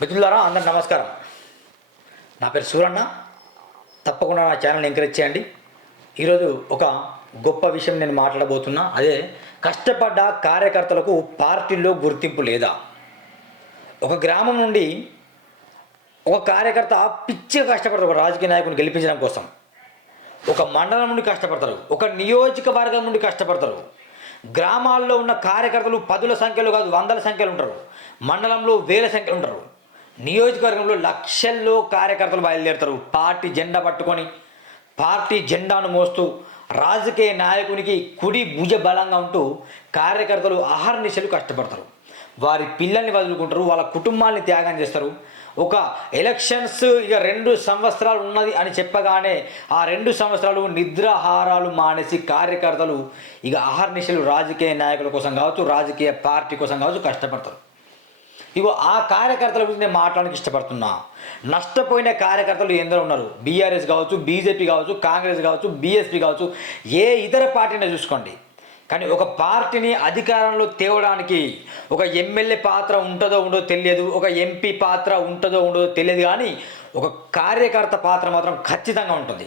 మిత్రులారా అందరు నమస్కారం. నా పేరు సూరన్న. తప్పకుండా నా ఛానల్ ఎంకరేజ్ చేయండి. ఈరోజు ఒక గొప్ప విషయం నేను మాట్లాడబోతున్నా. అదే కష్టపడ్డ కార్యకర్తలకు పార్టీల్లో గుర్తింపు లేదా? ఒక గ్రామం నుండి ఒక కార్యకర్త పిచ్చిగా కష్టపడతారు. ఒక రాజకీయ నాయకుని గెలిపించడం కోసం. ఒక మండలం నుండి కష్టపడతారు. ఒక నియోజకవర్గం నుండి కష్టపడతారు. గ్రామాల్లో ఉన్న కార్యకర్తలు పదుల సంఖ్యలో కాదు వందల సంఖ్యలో ఉంటారు. మండలంలో వేల సంఖ్యలో ఉంటారు. నియోజకవర్గంలో లక్షల్లో కార్యకర్తలు బయలుదేరుతారు. పార్టీ జెండా పట్టుకొని పార్టీ జెండాను మోస్తూ రాజకీయ నాయకునికి కుడి భుజ బలంగా ఉంటూ కార్యకర్తలు అహర్నిశలు కష్టపడతారు. వారి పిల్లల్ని వదులుకుంటారు వాళ్ళ కుటుంబాన్ని త్యాగం చేస్తారు. ఒక ఎలక్షన్స్ ఇక రెండు సంవత్సరాలు ఉన్నది అని చెప్పగానే ఆ రెండు సంవత్సరాలు నిద్రాహారాలు మానేసి కార్యకర్తలు ఇక అహర్నిశలు రాజకీయ నాయకుల కోసం కావచ్చు రాజకీయ పార్టీ కోసం కావచ్చు కష్టపడతారు. ఇగో ఆ కార్యకర్తల గురించి నేను మాట్లాడడానికి ఇష్టపడుతున్నా. నష్టపోయిన కార్యకర్తలు ఎందరో ఉన్నారు. బీఆర్ఎస్ కావచ్చు బీజేపీ కావచ్చు కాంగ్రెస్ కావచ్చు బీఎస్పీ కావచ్చు ఏ ఇతర పార్టీని చూసుకోండి. కానీ ఒక పార్టీని అధికారంలో తేవడానికి ఒక ఎమ్మెల్యే పాత్ర ఉంటుందో ఉండదో తెలియదు ఒక ఎంపీ పాత్ర ఉంటుందో ఉండదో తెలియదు కానీ ఒక కార్యకర్త పాత్ర మాత్రం ఖచ్చితంగా ఉంటుంది.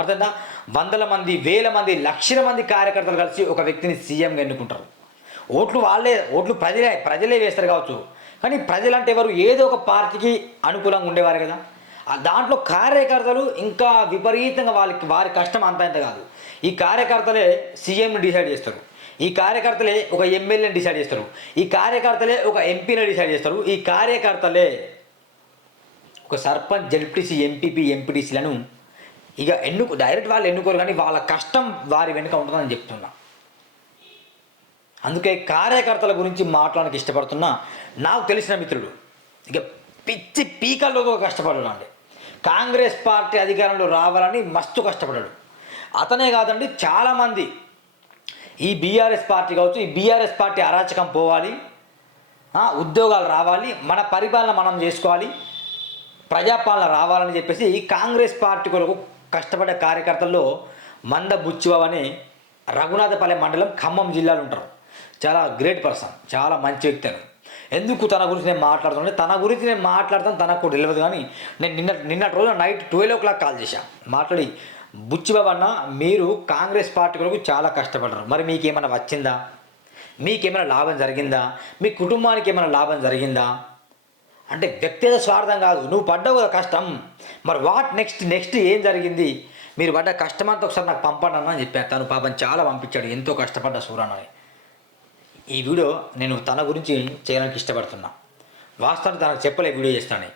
అర్థందా వందల మంది వేల మంది లక్షల మంది కార్యకర్తలు కలిసి ఒక వ్యక్తిని సీఎంగా ఎన్నుకుంటారు. ఓట్లు వాళ్ళే ఓట్లు ప్రజలే ప్రజలే వేస్తారు కావచ్చు. కానీ ప్రజలంటే ఎవరు? ఏదో ఒక పార్టీకి అనుకూలంగా ఉండేవారు కదా. దాంట్లో కార్యకర్తలు ఇంకా విపరీతంగా వాళ్ళకి వారి కష్టం అంత ఇంత కాదు. ఈ కార్యకర్తలే సీఎంని డిసైడ్ చేస్తారు. ఈ కార్యకర్తలే ఒక ఎమ్మెల్యేని డిసైడ్ చేస్తారు. ఈ కార్యకర్తలే ఒక ఎంపీని డిసైడ్ చేస్తారు. ఈ కార్యకర్తలే ఒక సర్పంచ్ జడ్పీటీసీ ఎంపీపీ ఎంపీటీసీలను ఇక ఎన్నుకు డైరెక్ట్ వాళ్ళు ఎన్నుకోరు కానీ వాళ్ళ కష్టం వారి వెనుక ఉంటుందని చెప్తున్నా. అందుకే కార్యకర్తల గురించి మాట్లాడడానికి ఇష్టపడుతున్నా నాకు తెలిసిన మిత్రుడు. ఇక పిచ్చి పీకల్లో కష్టపడ్డాడు అండి. కాంగ్రెస్ పార్టీ అధికారంలో రావాలని మస్తు కష్టపడ్డాడు. అతనే కాదండి చాలామంది. ఈ బీఆర్ఎస్ పార్టీ కావచ్చు ఈ బీఆర్ఎస్ పార్టీ అరాచకం పోవాలి ఉద్యోగాలు రావాలి మన పరిపాలన మనం చేసుకోవాలి ప్రజాపాలన రావాలని చెప్పేసి ఈ కాంగ్రెస్ పార్టీ కొరకు కష్టపడే కార్యకర్తల్లో మంద బుచ్చిబాబు అని రఘునాథపల్లె మండలం ఖమ్మం జిల్లాలో ఉంటారు. చాలా గ్రేట్ పర్సన్ చాలా మంచి వ్యక్తి అని ఎందుకు తన గురించి నేను మాట్లాడుతుంటే తన గురించి నేను మాట్లాడతాను తనకు కూడా తెలియదు కానీ నేను నిన్న నిన్నటి రోజు night twelve o'clock call చేశాను మాట్లాడి బుచ్చిబాబు అన్న మీరు కాంగ్రెస్ పార్టీ కొరకు చాలా కష్టపడ్డారు. మరి మీకు ఏమైనా వచ్చిందా? మీకేమైనా లాభం జరిగిందా? మీ కుటుంబానికి ఏమైనా లాభం జరిగిందా? అంటే వ్యక్తిగత స్వార్థం కాదు. నువ్వు పడ్డావు కదా కష్టం. మరి వాట్ నెక్స్ట్ నెక్స్ట్ ఏం జరిగింది? మీరు పడ్డ కష్టం అంతా ఒకసారి నాకు పంపండి అని చెప్పాను. తను పాపం చాలా పంపించాడు. ఎంతో కష్టపడ్డ సూరన్ ఈ వీడియో నేను తన గురించి చేయడానికి ఇష్టపడుతున్నా. వాస్తవానికి తనకు చెప్పలే వీడియో చేస్తాను.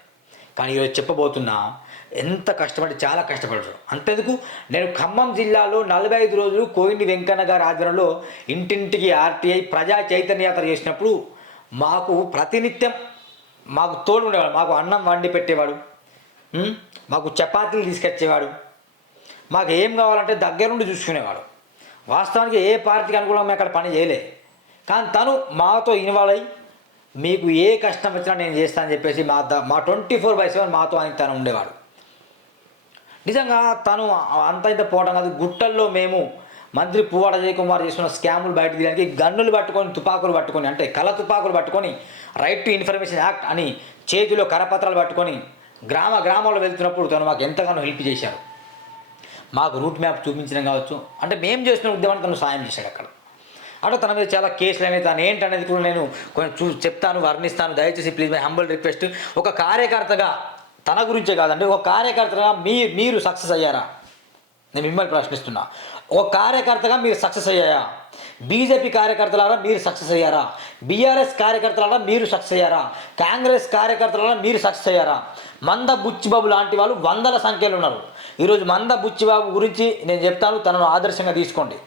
కానీ ఈరోజు చెప్పబోతున్నా ఎంత కష్టపడి చాలా కష్టపడరు అంతెందుకు? నేను ఖమ్మం జిల్లాలో నలభై ఐదు రోజులు కోయిని వెంకన్న గారి ఆధ్వర్యంలో ఇంటింటికి ఆర్టీఐ ప్రజా చైతన్య యాత్ర చేసినప్పుడు మాకు ప్రతినిత్యం మాకు తోడు ఉండేవాడు. మాకు అన్నం వండి పెట్టేవాడు. మాకు చపాతీలు తీసుకొచ్చేవాడు. మాకు ఏం కావాలంటే దగ్గరుండి చూసుకునేవాడు. వాస్తవానికి ఏ పార్టీకి అనుకూలంగా అక్కడ పని చేయలే. కానీ తను మాతో ఇన్వాల్వ్ అయ్యి మీకు ఏ కష్టం వచ్చినా నేను చేస్తానని చెప్పేసి మా ద మా ట్వంటీ ఫోర్ బై సెవెన్ మాతో అని తను ఉండేవాడు. నిజంగా తను అంత ఇంత పోవడం కాదు. గుట్టల్లో మేము మంత్రి పువ్వాడ జయకుమార్ చేసిన స్కాములు బయట తీయడానికి గన్నులు పట్టుకొని తుపాకులు పట్టుకొని అంటే కళ తుపాకులు పట్టుకొని రైట్ టు ఇన్ఫర్మేషన్ యాక్ట్ అని చేతిలో కరపత్రాలు పట్టుకొని గ్రామ గ్రామాల్లో వెళ్తున్నప్పుడు తను మాకు ఎంతగానో హెల్ప్ చేశారు. మాకు రూట్ మ్యాప్ చూపించడం కావచ్చు. అంటే మేము చేస్తున్న ఉద్యమానికి తను సాయం చేశాడు అక్కడ. అటు తన మీద చాలా కేసులు అనేది తను ఏంటనేది కూడా నేను కొంచెం చూ చెప్తాను వర్ణిస్తాను. దయచేసి ప్లీజ్ మై హంబల్ రిక్వెస్ట్ ఒక కార్యకర్తగా తన గురించే కాదండి ఒక కార్యకర్తగా మీ మీరు సక్సెస్ అయ్యారా? నేను మిమ్మల్ని ప్రశ్నిస్తున్నా. ఒక కార్యకర్తగా మీరు సక్సెస్ అయ్యారా బీజేపీ కార్యకర్తలారా మీరు సక్సెస్ అయ్యారా? బీఆర్ఎస్ కార్యకర్తలారా మీరు సక్సెస్ అయ్యారా? కాంగ్రెస్ కార్యకర్తలారా మీరు సక్సెస్ అయ్యారా? మంద బుచ్చిబాబు లాంటి వాళ్ళు వందల సంఖ్యలో ఉన్నారు. ఈరోజు మంద బుచ్చిబాబు గురించి నేను చెప్తాను తనను ఆదర్శంగా తీసుకోండి.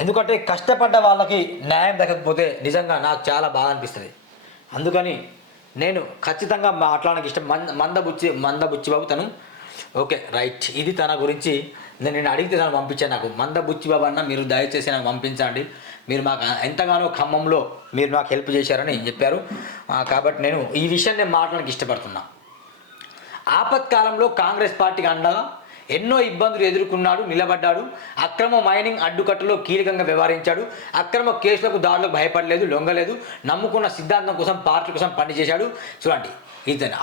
ఎందుకంటే కష్టపడ్డ వాళ్ళకి న్యాయం దక్కకపోతే నిజంగా నాకు చాలా బాధ అనిపిస్తుంది. అందుకని నేను ఖచ్చితంగా మాట్లాడడానికి ఇష్టం మంద మందబుచ్చి మందబుచ్చిబాబు తను ఓకే రైట్. ఇది తన గురించి నేను నేను అడిగితే తను పంపించాను నాకు. మందబుచ్చిబాబు అన్న మీరు దయచేసి నాకు పంపించండి. మీరు మాకు ఎంతగానో ఖమ్మంలో మీరు నాకు హెల్ప్ చేశారని చెప్పారు. కాబట్టి నేను ఈ విషయం నేను మాట్లాడడానికి ఇష్టపడుతున్నా. ఆపత్కాలంలో కాంగ్రెస్ పార్టీకి అండగా ఎన్నో ఇబ్బందులు ఎదుర్కొన్నాడు నిలబడ్డాడు. అక్రమ మైనింగ్ అడ్డుకట్టలో కీలకంగా వ్యవహరించాడు. అక్రమ కేసులకు దాడులకు భయపడలేదు లొంగలేదు. నమ్ముకున్న సిద్ధాంతం కోసం పార్టీ కోసం పనిచేశాడు. చూడండి ఇతను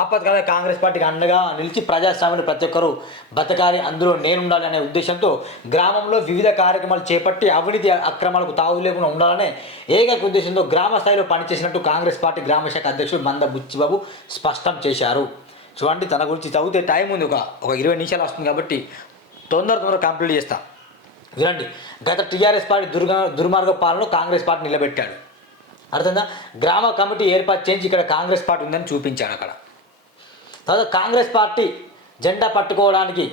ఆపత్కాల కాంగ్రెస్ పార్టీకి అండగా నిలిచి ప్రజాస్వామ్యం ప్రతి ఒక్కరూ బతకాలి అందులో నేనుండాలి అనే ఉద్దేశంతో గ్రామంలో వివిధ కార్యక్రమాలు చేపట్టి అవినీతి అక్రమాలకు తావు లేకుండా ఉండాలనే ఏకైక ఉద్దేశంతో గ్రామ స్థాయిలో పనిచేసినట్టు కాంగ్రెస్ పార్టీ గ్రామ శాఖ అధ్యక్షుడు మంద బుచ్చిబాబు స్పష్టం చేశారు. చూడండి తన గురించి చదివితే టైం ఉంది ఒక ఒక ఇరవై నిమిషాలు వస్తుంది కాబట్టి తొందర తొందర కంప్లీట్ చేస్తా. వినండి గత టీఆర్ఎస్ పార్టీ దుర్గ దుర్మార్గ పాలన కాంగ్రెస్ పార్టీ నిలబెట్టాడు. అర్థంగా గ్రామ కమిటీ ఏర్పాటు చేయించి ఇక్కడ కాంగ్రెస్ పార్టీ ఉందని చూపించాడు అక్కడ. తర్వాత కాంగ్రెస్ పార్టీ జెండా పట్టుకోవడానికి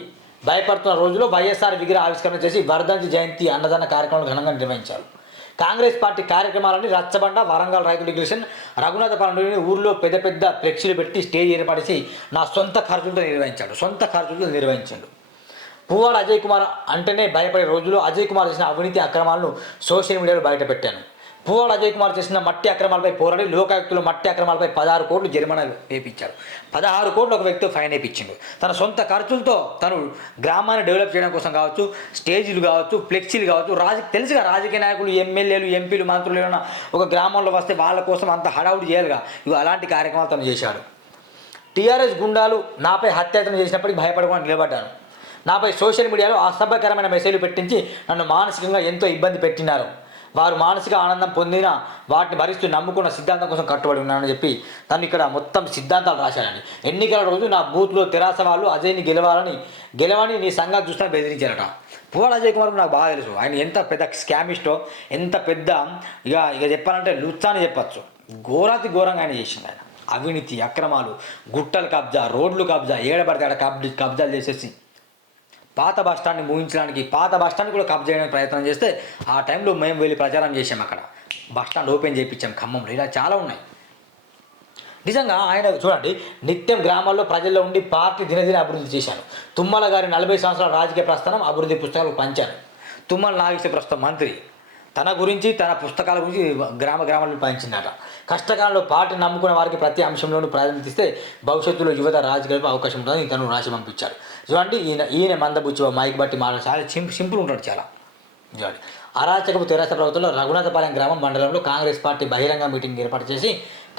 భయపడుతున్న రోజుల్లో వైఎస్ఆర్ విగ్రహ ఆవిష్కరణ చేసి వర్ధంతి జయంతి అన్నదాన కార్యక్రమాలు ఘనంగా నిర్వహించారు. కాంగ్రెస్ పార్టీ కార్యక్రమాలని రచ్చబండ వరంగల్ రైతు రఘునాథ పండుగని ఊర్లో పెద్ద పెద్ద ఫ్లెక్సీలు పెట్టి స్టేజ్ ఏర్పడిసి నా సొంత ఖర్చులతో నిర్వహించాడు. సొంత ఖర్చులతో నిర్వహించాడు. పువ్వాడ అజయ్ కుమార్ అంటేనే భయపడే రోజుల్లో అజయ్ కుమార్ చేసిన అవినీతి అక్రమాలను సోషల్ మీడియాలో బయటపెట్టాను. పువ్వాడ అజయ్ కుమార్ చేసిన మట్టి అక్రమాలపై పోరాడి లోకాయుక్తులు మట్టి అక్రమాలపై పదహారు కోట్లు జరిమానా వేయించారు పదహారు కోట్లు ఒక వ్యక్తి ఫైన్ వేయించిండు తన సొంత ఖర్చులతో తను గ్రామాన్ని డెవలప్ చేయడం కోసం కావచ్చు స్టేజీలు కావచ్చు ఫ్లెక్సీలు కావచ్చు రాజ తెలుసుగా రాజకీయ నాయకులు ఎమ్మెల్యేలు ఎంపీలు మంత్రులు ఏమైనా ఒక గ్రామంలో వస్తే వాళ్ళ కోసం అంత హడావుడి చేయాలిగా. ఇవి అలాంటి కార్యక్రమాలు తను చేశాడు. టీఆర్ఎస్ గుండాలు నాపై హత్యాయత్నం చేసినప్పటికీ భయపడకుండా నిలబడ్డాను. నాపై సోషల్ మీడియాలో అసభ్యకరమైన మెసేజ్లు పెట్టించి నన్ను మానసికంగా ఎంతో ఇబ్బంది పెట్టినారు. వారు మానసిక ఆనందం పొందిన వాటిని భరిస్తూ నమ్ముకున్న సిద్ధాంతం కోసం కట్టుబడి ఉన్నానని చెప్పి తను ఇక్కడ మొత్తం సిద్ధాంతాలు రాశాడండి. ఎన్నికల రోజు నా బూత్లో తెరాస వాళ్ళు అజయ్ని గెలవాలని గెలవని నీ సంఘాలు చూసినా బెదిరించారట. పువ్వాడ అజయ్ కుమార్ నాకు బాగా తెలుసు. ఆయన ఎంత పెద్ద స్కామిస్టో ఎంత పెద్ద ఇక ఇక చెప్పాలంటే లుచ్చా అని చెప్పచ్చు. ఘోరాతి ఘోరంగా ఆయన చేసింది ఆయన. అవినీతి అక్రమాలు గుట్టలు కబ్జా రోడ్లు కబ్జా ఏడబడితే ఆడ కబ్జా కబ్జాలు చేసేసి పాత బస్ స్టాండ్ని ముగించడానికి పాత బస్ స్టాండ్ కూడా కబ్జా చేయడానికి ప్రయత్నం చేస్తే ఆ టైంలో మేము వెళ్ళి ప్రచారం చేసాం అక్కడ. బస్ స్టాండ్ ఓపెన్ చేయించాం ఖమ్మంలో ఇలా చాలా ఉన్నాయి. నిజంగా ఆయన చూడండి నిత్యం గ్రామాల్లో ప్రజల్లో ఉండి పార్టీ దినదిన అభివృద్ధి చేశాను తుమ్మల గారి నలభై సంవత్సరాల రాజకీయ ప్రస్థానం అభివృద్ధి పుస్తకాలు పంచారు. తుమ్మల నాగేశ్వర ప్రస్తుతం మంత్రి. తన గురించి తన పుస్తకాల గురించి గ్రామ గ్రామాలను పంచిందట కష్టకాలంలో పార్టీ నమ్ముకున్న వారికి ప్రతి అంశంలోనూ ప్రాధాన్యత ఇస్తే భవిష్యత్తులో యువత రాజకీయ అవకాశం ఉంటుందని ఇతను రాసి పంపించారు. చూడండి ఈయన ఈయన మందబుచ్చి మైక్ బట్టి మాట చాలా సింపుల్ ఉంటాడు చాలా. చూడండి. అరాచకపు తెరాస ప్రభుత్వంలో రఘునాథపాలెం గ్రామం మండలంలో కాంగ్రెస్ పార్టీ బహిరంగ మీటింగ్ ఏర్పాటు చేసి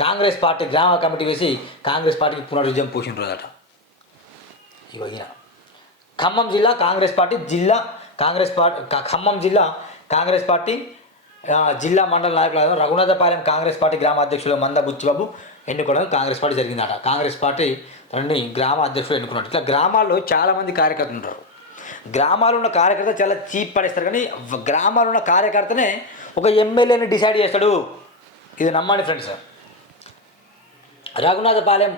కాంగ్రెస్ పార్టీ గ్రామ కమిటీ వేసి కాంగ్రెస్ పార్టీకి పునరుజ్జయం పోసిన రోజట ఇగో ఈయన. ఖమ్మం జిల్లా కాంగ్రెస్ పార్టీ జిల్లా కాంగ్రెస్ పార్టీ ఖమ్మం జిల్లా కాంగ్రెస్ పార్టీ జిల్లా మండల నాయకులు రఘునాథపాలెం కాంగ్రెస్ పార్టీ గ్రామ అధ్యక్షులు మంద బుచ్చిబాబు ఎన్నుకోవడం కాంగ్రెస్ పార్టీ జరిగిందట. కాంగ్రెస్ పార్టీ తనని గ్రామ అధ్యక్షుడు ఎన్నుకున్నాడు. ఇట్లా గ్రామాల్లో చాలామంది కార్యకర్తలు ఉంటారు. గ్రామాల్లో ఉన్న కార్యకర్త చాలా చీప్ పడేస్తారు. కానీ గ్రామాల్లో ఉన్న కార్యకర్తనే ఒక ఎమ్మెల్యేని డిసైడ్ చేస్తాడు. ఇది నమ్మండి ఫ్రెండ్స్. రఘునాథపాలెం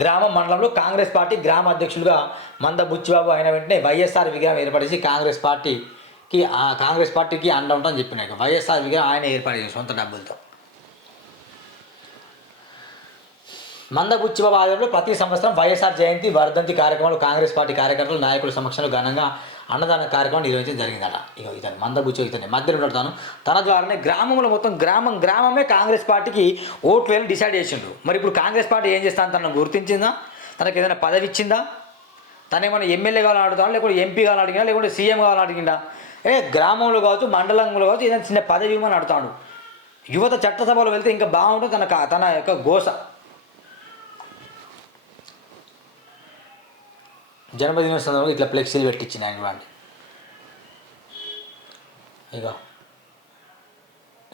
గ్రామం మండలంలో కాంగ్రెస్ పార్టీ గ్రామ అధ్యక్షులుగా మంద బుచ్చిబాబు అయిన వెంటనే వైఎస్ఆర్ విగ్రహం ఏర్పడేసి కాంగ్రెస్ పార్టీ ఆ కాంగ్రెస్ పార్టీకి అండ ఉంటామని చెప్పినాక వైఎస్ఆర్ విగ్రహం ఆయన ఏర్పాటు చేసి సొంత డబ్బులతో. మంద ఆధ్వర్యంలో ప్రతి సంవత్సరం వైఎస్ఆర్ జయంతి వర్ధంతి కార్యక్రమాలు కాంగ్రెస్ పార్టీ కార్యకర్తలు నాయకుల సమక్షంలో ఘనంగా అన్నదాన కార్యక్రమం నిర్వహించడం జరిగిందట. ఇక ఇతను మందబుచ్చి మధ్యలో ఉంటాను తన ద్వారానే గ్రామంలో మొత్తం గ్రామం గ్రామమే కాంగ్రెస్ పార్టీకి ఓట్లు వేయాలని డిసైడ్ చేసిండు. మరి ఇప్పుడు కాంగ్రెస్ పార్టీ ఏం చేస్తాను తనను గుర్తించిందా? తనకు ఏదైనా పదవి ఇచ్చిందా? తను ఎమ్మెల్యే కావాలని అడుగుతాడా? లేకుంటే ఎంపీ కావాలని అడిగినా లేకుంటే సీఎం కావాలని అడిగిందా ఏ గ్రామంలో కావచ్చు మండలంలో కావచ్చు ఏదైనా చిన్న పదవి ఇవ్వమని అడుతాడు యువత చట్టసభలో వెళ్తే ఇంకా బాగుంటుంది తన తన యొక్క గోస. జన్మదిన సందర్భంగా ఇట్లా ఫ్లెక్సీలు పెట్టించిన ఆయన చూడండి ఇక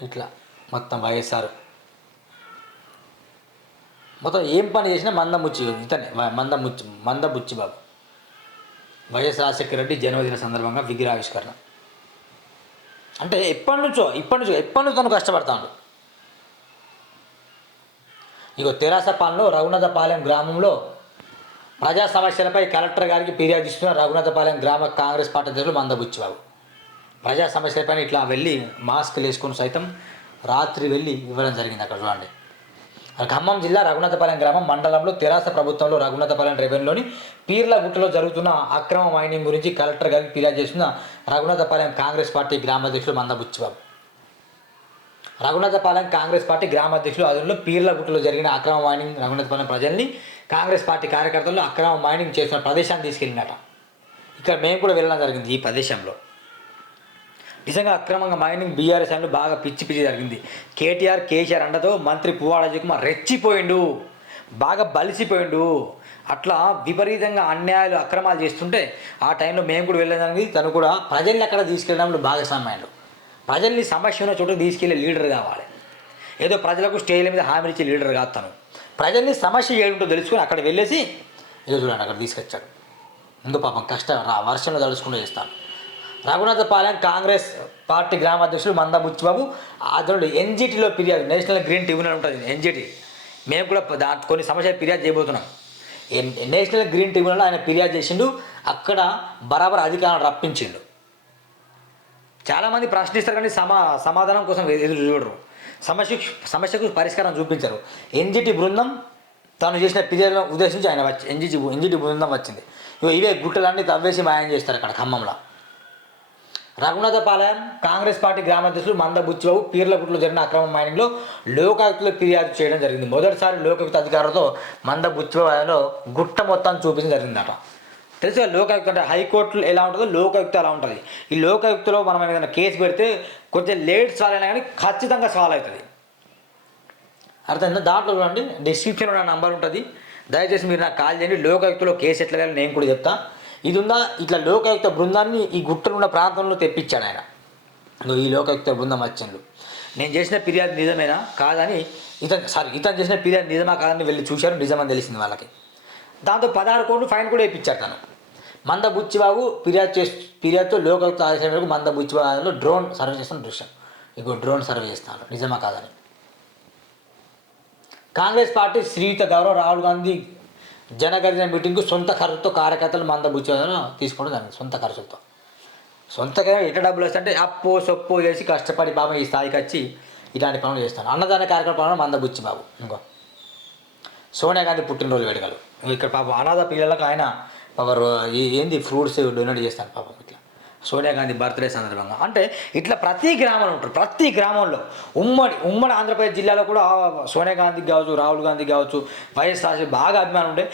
ఇట్లా మొత్తం వైఎస్ఆర్. మొత్తం ఏం పని చేసినా మందముచ్చి ఇతనే మందముచ్చి మందబుచ్చి బాబు. వైఎస్ రాజశేఖర రెడ్డి జన్మదిన సందర్భంగా విగ్రహావిష్కరణ. అంటే ఎప్పటి నుంచో ఇప్పటి నుంచో ఎప్పటి నుంచో తను కష్టపడతాడు. ఇగో తెరాస పాలెంలో రఘునాథపాలెం గ్రామంలో ప్రజా సమస్యలపై కలెక్టర్ గారికి ఫిర్యాదు ఇస్తున్న రఘునాథపాలెం గ్రామ కాంగ్రెస్ పార్టీ అధ్యక్షులు మందబుచ్చిబాబు. ప్రజా సమస్యలపైన ఇట్లా వెళ్ళి మాస్క్లు వేసుకొని సైతం రాత్రి వెళ్ళి ఇవ్వడం జరిగింది అక్కడ చూడండి. ఖమ్మం జిల్లా రఘునాథపాలెం గ్రామం మండలంలో తెరాస ప్రభుత్వంలో రఘునాథపాలెం రెవెన్యూలోని పీర్ల గుట్టలో జరుగుతున్న అక్రమ మైనింగ్ గురించి కలెక్టర్ గారికి ఫిర్యాదు చేస్తున్న రఘునాథపాలెం కాంగ్రెస్ పార్టీ గ్రామాధ్యక్షులు మందబుచ్చిబాబు. రఘునాథపాలెం కాంగ్రెస్ పార్టీ గ్రామాధ్యక్షులు అదులో పీర్ల గుట్టలో జరిగిన అక్రమ మైనింగ్ రఘునాథపాలెం ప్రజల్ని కాంగ్రెస్ పార్టీ కార్యకర్తలు అక్రమ మైనింగ్ చేస్తున్న ప్రదేశాన్ని తీసుకెళ్ళినట ఇక్కడ మేము కూడా వెళ్ళడం జరిగింది ఈ ప్రదేశంలో. నిజంగా అక్రమంగా మైనింగ్ బీఆర్ఎస్ అని బాగా పిచ్చి పిచ్చి జరిగింది. కేటీఆర్ కేసీఆర్ అండతో మంత్రి పువ్వాడ కుమార్ రెచ్చిపోయిండు. బాగా బలిసిపోయిండు. అట్లా విపరీతంగా అన్యాయాలు అక్రమాలు చేస్తుంటే ఆ టైంలో మేము కూడా వెళ్ళేదానికి తను కూడా ప్రజల్ని అక్కడ తీసుకెళ్ళడంలో భాగస్వామ్యాలు ప్రజల్ని సమస్య ఉన్న చోట తీసుకెళ్ళే లీడర్ కావాలి. ఏదో ప్రజలకు స్టేజ్ల మీద హామీ ఇచ్చే లీడర్ కాదు తను. ప్రజల్ని సమస్య ఏడుంటో తెలుసుకొని అక్కడ వెళ్ళేసి ఏదో చూడండి అక్కడ తీసుకొచ్చాడు. ముందు పాపం కష్టం రా వర్షంలో తలుచుకుంటూ చేస్తాను. రఘునాథపాలెం కాంగ్రెస్ పార్టీ గ్రామ అధ్యక్షులు మంద బుచ్చిబాబు అతడు ఎన్జిటిలో ఫిర్యాదు నేషనల్ గ్రీన్ ట్రిబ్యునల్ ఉంటుంది ఎన్జిటి. మేము కూడా కొన్ని సమస్యలు ఫిర్యాదు చేయబోతున్నాం. ఎన్- నేషనల్ గ్రీన్ ట్రిబ్యునల్ ఆయన ఫిర్యాదు చేసిండు అక్కడ బరాబర్ అధికారాన్ని రప్పించిండు. చాలామంది ప్రశ్నిస్తారు కానీ సమా సమాధానం కోసం ఎదురు చూడరు. సమస్య సమస్యకు పరిష్కారం చూపించరు. ఎన్జిటి బృందం తాను చేసిన ఫిర్యాదులను ఉద్దేశించి ఆయన వచ్చి ఎన్జిటి ఎన్జిటి బృందం వచ్చింది. ఇగో ఇవే గుట్టలన్నీ తవ్వేసి మాయం చేస్తారు అక్కడ ఖమ్మంలో. రఘునాథపాలెం కాంగ్రెస్ పార్టీ గ్రామాధ్యక్షులు మంద బుచ్చిబాబు పీర్లగుట్లో జరిగిన అక్రమ మైనింగ్లో లోకాయుక్తలో ఫిర్యాదు చేయడం జరిగింది. మొదటిసారి లోకాయుక్త అధికారులతో మంద బుచ్చిబాబు గుట్ట మొత్తాన్ని చూపించడం జరిగిందట. తెలుసు లోకాయుక్త అంటే హైకోర్టులో ఎలా ఉంటుందో లోకాయుక్త అలా ఉంటుంది. ఈ లోకాయుక్తలో మనం ఏదైనా కేసు పెడితే కొంచెం లేట్ సాల్వ్ అయినా కానీ ఖచ్చితంగా సాల్వ్ అవుతుంది. అర్థమైందా? దాంట్లో చూడండి డిస్క్రిప్షన్లో నా నంబర్ ఉంటుంది. దయచేసి మీరు నాకు కాల్ చేయండి. లోకాయుక్తలో కేసు ఎట్లా నేను కూడా చెప్తాను ఇది ఉందా ఇట్లా లోకాయుక్త బృందాన్ని ఈ గుట్టలు ఉన్న ప్రాంతంలో తెప్పించాడు ఆయన. నువ్వు ఈ లోకాయుక్త బృందం వచ్చిండు నేను చేసిన ఫిర్యాదు నిజమేనా? కాదని ఇతను సారీ ఇతను చేసిన ఫిర్యాదు నిజమా కాదని వెళ్ళి చూశారు నిజమని తెలిసింది వాళ్ళకి. దాంతో పదహారు కోట్లు ఫైన్ కూడా వేయించారు తను. మంద బుచ్చిబాబు ఫిర్యాదు చేసి ఫిర్యాదుతో లోకాయుక్త ఆదేశం మేరకు మంద బుచ్చిబాబులో డ్రోన్ సర్వే చేస్తున్న దృశ్యం. ఇగో డ్రోన్ సర్వే చేస్తాను నిజమా కాదని. కాంగ్రెస్ పార్టీ శ్రీయుత గౌరవ్ రాహుల్ గాంధీ జనగర్జన మీటింగ్కు సొంత ఖర్చుతో కార్యకర్తలు మంద బుచ్చేదని తీసుకోవడం జరిగింది సొంత ఖర్చులతో. సొంతగా ఎట్ట డబ్బులు వస్తుంటే అప్పు సొప్పు చేసి కష్టపడి బాబు ఈ స్థాయికి వచ్చి ఇలాంటి పనులు చేస్తాను. అన్నదాన కార్యక్రమం మంద బుచ్చి బాబు. ఇంకో. సోనియా గాంధీ పుట్టినరోజు వేడుకలు. ఇక్కడ పాపం అనాథ పిల్లలకు ఆయన పాప ఏంది ఫ్రూట్స్ డొనేట్ చేస్తాను పాపం ఇట్లా. సోనియా గాంధీ బర్త్డే సందర్భంగా. అంటే ఇట్లా ప్రతి గ్రామంలో ఉంటారు ప్రతి గ్రామంలో. ఉమ్మడి ఉమ్మడి ఆంధ్రప్రదేశ్ జిల్లాలో కూడా సోనియా గాంధీకి కావచ్చు రాహుల్ గాంధీ కావచ్చు వైఎస్ రాజు బాగా అభిమానం ఉండే.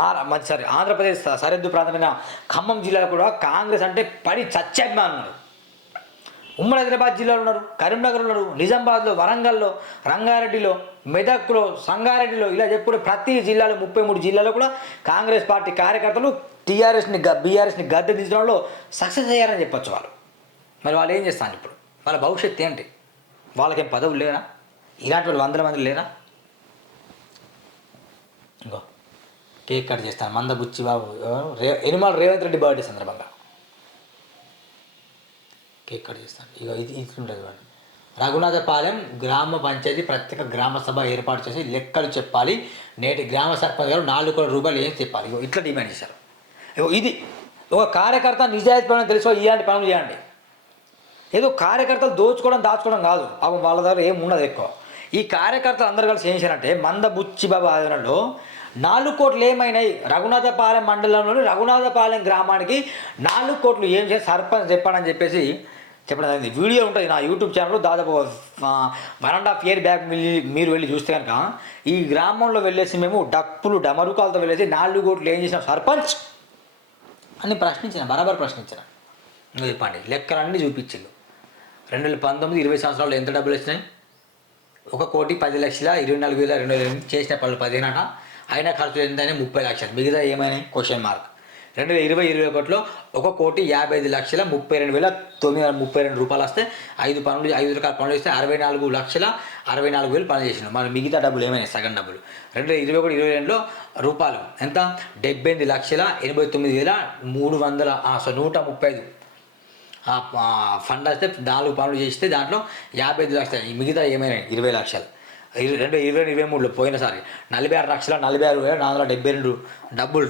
మా మరి సారీ ఆంధ్రప్రదేశ్ సరిహద్దు ప్రాంతమైన ఖమ్మం జిల్లాలో కూడా కాంగ్రెస్ అంటే పడి చచ్చే అభిమానం ఉన్నారు. ఉమ్మడి హైదరాబాద్ జిల్లాలో ఉన్నారు కరీంనగర్ ఉన్నారు నిజామాబాద్లో వరంగల్లో రంగారెడ్డిలో మెదక్లో సంగారెడ్డిలో ఇలా చెప్పుడు ప్రతి జిల్లాలో ముప్పై మూడు జిల్లాలో కూడా కాంగ్రెస్ పార్టీ కార్యకర్తలు టీఆర్ఎస్ని గ బీఆర్ఎస్ని గద్దె దించడంలో సక్సెస్ అయ్యారని చెప్పొచ్చు వాళ్ళు. మరి వాళ్ళు ఏం చేస్తాను ఇప్పుడు? వాళ్ళ భవిష్యత్తు ఏంటి? వాళ్ళకేం పదవులు లేరా? ఇలాంటి వాళ్ళు వందల మంది లేరా? ఇంకో కేక్ కట్ చేస్తాను. మందబుచ్చి బాబు. రే ఎనిమాల్ రేవంత్ రెడ్డి బర్త్డే సందర్భంగా. కేక్ కట్ చేస్తాను. ఇక ఇది ఇది ఉంటుంది రఘునాథపాలెం గ్రామ పంచాయతీ ప్రత్యేక గ్రామ సభ ఏర్పాటు చేసి లెక్కలు చెప్పాలి. నేటి గ్రామ సర్పంచ్ గారు నాలుగు కోట్ల రూపాయలు ఏం చెప్పాలి? ఇగో ఇట్లా డిమాండ్ చేశారు. ఇది ఒక కార్యకర్త నిజాయితీ పనులు తెలుసో ఇలాంటి పనులు చేయండి. ఏదో కార్యకర్తలు దోచుకోవడం దాచుకోవడం కాదు. పాపం వాళ్ళ దగ్గర ఏం ఉండదు ఎక్కువ. ఈ కార్యకర్తలు అందరు కలిసి ఏం చేశారంటే మంద బుచ్చిబాబు ఆధ్వర్యంలో నాలుగు కోట్లు ఏమైనాయి రఘునాథపాలెం మండలంలోని రఘునాథపాలెం గ్రామానికి నాలుగు కోట్లు ఏం చేసి సర్పంచ్ చెప్పాడని చెప్పేసి చెప్పడం జరిగింది వీడియో ఉంటుంది నా యూట్యూబ్ ఛానల్లో దాదాపు one and half year back మీరు వెళ్ళి చూస్తే కనుక ఈ గ్రామంలో వెళ్ళేసి మేము డప్పులు డమరుకాలతో వెళ్ళేసి నాలుగు కోట్లు ఏం చేసినాం? సర్పంచ్! అని ప్రశ్నించిన బరాబర్ ప్రశ్నించిన. నువ్వు చెప్పండి లెక్కలన్నీ చూపించిండు. రెండు వేల పంతొమ్మిది ఇరవై సంవత్సరాలు ఎంత డబ్బులు వచ్చినాయి? ఒక కోటి పది లక్షల ఇరవై నాలుగు వేల రెండు వేల చేసిన పనులు పదిహేనట అయినా అయిన ఖర్చు ఎంతైనా ముప్పై లక్షలు. మిగతా ఏమైనాయి? క్వశ్చన్ మార్క్ రెండు వేల ఇరవై ఇరవై ఒకటిలో ఒక కోటి యాభై ఐదు లక్షల ముప్పై రెండు వేల తొమ్మిది వందల ముప్పై రెండు రూపాయలు వస్తే ఐదు పనులు ఐదు రకాల పనులు చేస్తే అరవై నాలుగు లక్షల అరవై నాలుగు వేలు పనులు చేసినాం మరి మిగతా డబ్బులు ఏమైనాయి? సగం డబ్బులు. రెండు వేల ఇరవై ఒకటి ఇరవై రెండులో రూపాయలు. ఎంత? డెబ్బై ఎనిమిది లక్షల ఎనభై తొమ్మిది వేల మూడు వందల ఆ, నూట ముప్పై ఐదు. ఫండ్ వస్తే నాలుగు పనులు చేస్తే దాంట్లో యాభై ఐదు లక్షలు. మిగతా ఏమైనా ఇరవై లక్షలు. ఇరవై రెండు ఇరవై ఇరవై మూడులో పోయినసారి నలభై ఆరు లక్షల నలభై ఆరు వేల నాలుగు వందల డెబ్బై రెండు డబ్బులు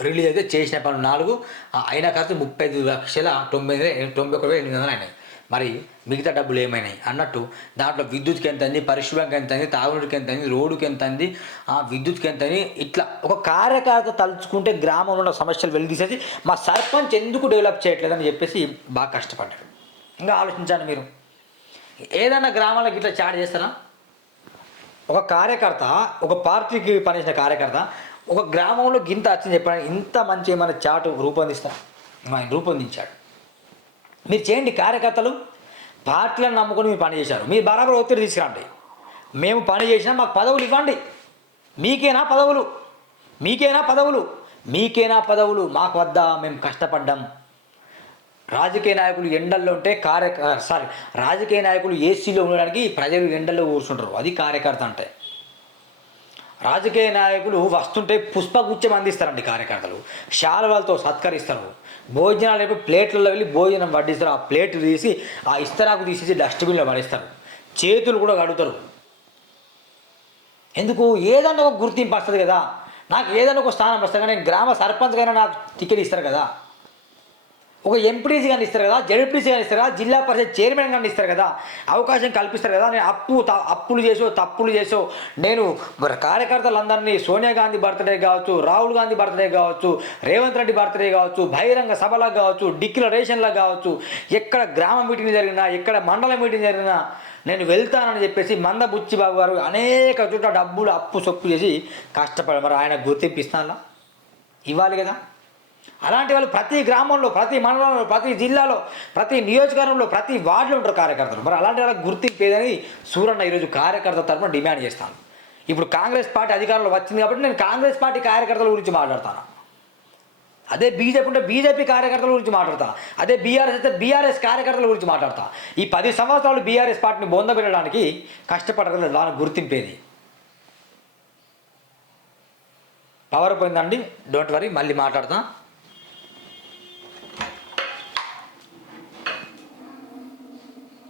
రిలీజ్ అయితే చేసిన పనులు నాలుగు. అయిన ఖర్చు ముప్పై ఐదు లక్షల తొంభై తొంభై ఒకటి వేల ఎనిమిది వందలు అయినాయి. మరి మిగతా డబ్బులు ఏమైనాయి? అన్నట్టు దాంట్లో విద్యుత్కి ఎంత అంది పరిశుభ్రంకి ఎంత అంది తాగునీటికి ఎంత అంది రోడ్డుకి ఎంత అంది ఆ విద్యుత్కి ఎంత అయింది ఇట్లా ఒక కార్యకర్త తలుచుకుంటే గ్రామంలో ఉన్న సమస్యలు వెళ్ళి మా సర్పంచ్ ఎందుకు డెవలప్ చేయట్లేదని చెప్పేసి బాగా కష్టపడ్డాడు. ఇంకా ఆలోచించాను మీరు. ఏదైనా గ్రామాలకు ఇట్లా చాట్ చేస్తారా? ఒక కార్యకర్త ఒక పార్టీకి పనిచేసిన కార్యకర్త ఒక గ్రామంలో గింత వచ్చింది చెప్పండి. ఇంత మంచి ఏమైనా చాటు రూపొందిస్తాం ఆయన రూపొందించాడు. మీరు చేయండి కార్యకర్తలు. పార్టీలను నమ్ముకొని మీరు పని చేశారు. మీరు బరాబర్ ఒత్తిడి తీసుకురండి. మేము పని చేసినా మాకు పదవులు ఇవ్వండి. మీకేనా పదవులు? మీకేనా పదవులు? మీకేనా పదవులు? మాకు వద్ద మేము కష్టపడ్డాం. రాజకీయ నాయకులు ఎండల్లో ఉంటే కార్య సారీ రాజకీయ నాయకులు ఏసీలో ఉండడానికి ప్రజలు ఎండల్లో కూర్చుంటారు. అది కార్యకర్త అంటే. రాజకీయ నాయకులు వస్తుంటే పుష్పగుచ్చం అందిస్తారండి కార్యకర్తలు. శాలువాలతో సత్కరిస్తారు. భోజనాలు అయిపోయి ప్లేట్లలో వెళ్ళి భోజనం వడ్డిస్తారు. ఆ ప్లేట్ తీసి ఆ ఇస్తరాకు తీసేసి డస్ట్బిన్లో పడేస్తారు. చేతులు కూడా కడుగుతారు. ఎందుకు? ఏదన్నా ఒక గుర్తింపు వస్తుంది కదా. నాకు ఏదన్నా ఒక స్థానం వస్తుంది కానీ నేను గ్రామ సర్పంచ్ కైనా నాకు టికెట్ ఇస్తారు కదా. ఒక ఎంపీటీసీ కానీ ఇస్తారు కదా జడ్పీసీ కానీ ఇస్తారు కదా జిల్లా పరిషత్ చైర్మన్ కానీ ఇస్తారు కదా అవకాశం కల్పిస్తారు కదా నేను అప్పు అప్పులు చేసో తప్పులు చేసో నేను కార్యకర్తలందరినీ సోనియా గాంధీ బర్త్డే కావచ్చు రాహుల్ గాంధీ బర్త్డే కావచ్చు రేవంత్ రెడ్డి బర్త్డే కావచ్చు బహిరంగ సభలకు కావచ్చు డిక్లరేషన్లకు కావచ్చు ఎక్కడ గ్రామ మీటింగ్ జరిగినా ఎక్కడ మండల మీటింగ్ జరిగినా నేను వెళ్తానని చెప్పేసి మంద బుచ్చిబాబు గారు అనేక చోట్ల డబ్బులు అప్పు సొప్పు చేసి కష్టపడ మరి ఆయన గుర్తింపు ఇస్తానా ఇవ్వాలి కదా? అలాంటి వాళ్ళు ప్రతి గ్రామంలో ప్రతి మండలంలో ప్రతి జిల్లాలో ప్రతి నియోజకవర్గంలో ప్రతి వార్డులో ఉంటారు కార్యకర్తలు. మరి అలాంటి వాళ్ళకి గుర్తింపు ఏదని సూరన్న ఈరోజు కార్యకర్తల తరఫున డిమాండ్ చేస్తాను. ఇప్పుడు కాంగ్రెస్ పార్టీ అధికారంలో వచ్చింది కాబట్టి నేను కాంగ్రెస్ పార్టీ కార్యకర్తల గురించి మాట్లాడతాను. అదే బీజేపీ ఉంటే బీజేపీ కార్యకర్తల గురించి మాట్లాడతా. అదే బీఆర్ఎస్ అయితే బీఆర్ఎస్ కార్యకర్తల గురించి మాట్లాడతా. ఈ పది సంవత్సరాలు బీఆర్ఎస్ పార్టీని బొందబెట్టడానికి కష్టపడగలదు దాని గుర్తింపేది పవర్ పోయిందండి. డోంట్ వరీ మళ్ళీ మాట్లాడతాం.